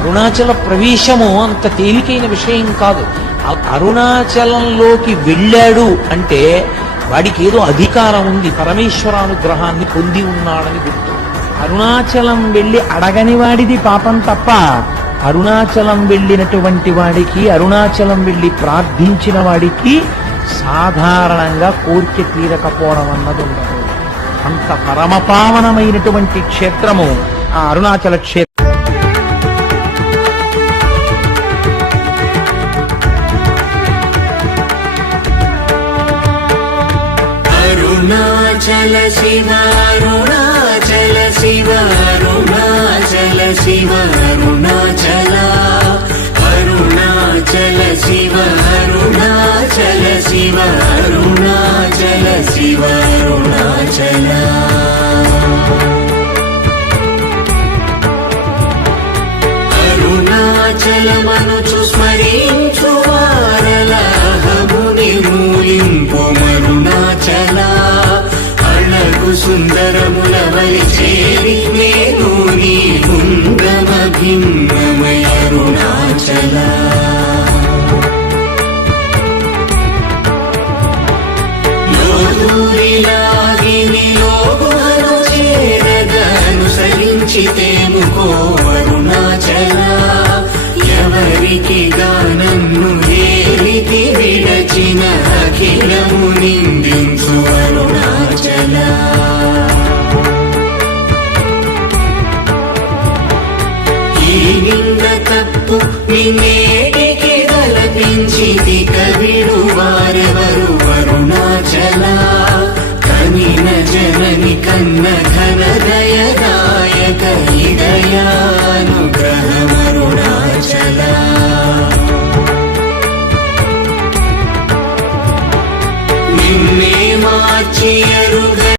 అరుణాచల ప్రవేశము అంత తేలికైన విషయం కాదు. అరుణాచలంలోకి వెళ్ళాడు అంటే వాడికి ఏదో అధికారం ఉంది, పరమేశ్వరానుగ్రహాన్ని పొంది ఉన్నాడని గుర్తు. అరుణాచలం వెళ్ళి అడగని వాడిది పాపం తప్ప, అరుణాచలం వెళ్ళినటువంటి వాడికి, అరుణాచలం వెళ్ళి ప్రార్థించిన వాడికి సాధారణంగా కోరిక తీరకపోవడం అన్నది ఉండదు. అంత పరమపావనమైనటువంటి క్షేత్రము ఆ అరుణాచల క్షేత్రం. అరుణాచల శివ అరుణాచల శివ అరుణాచల శివ అరుణాచల అరుణాచల శివ అరుణాచల శివ అరుణాచల శివ అరుణాచల. అరుణాచలమనుచు స్మరించు వారల అహముని మూలింపు మరుణాచల. అళగు సుందరముల వలి చేరి నేను నీ గుండ్రమ భిన్నమయ అరుణాచల. లోదూరిలాగిని లోగుమను చేరగనుసరించితేముకో అరుణాచల. ఎవరికి గానన్ను ఏలికి విడచిన అఖిలము నిందించు అరుణాచల. ఈ నిన్న తప్పు నిన్నేటికి తలపించితి కవిడు వారెవరు అరుణాచల. కనిన జనని కన్న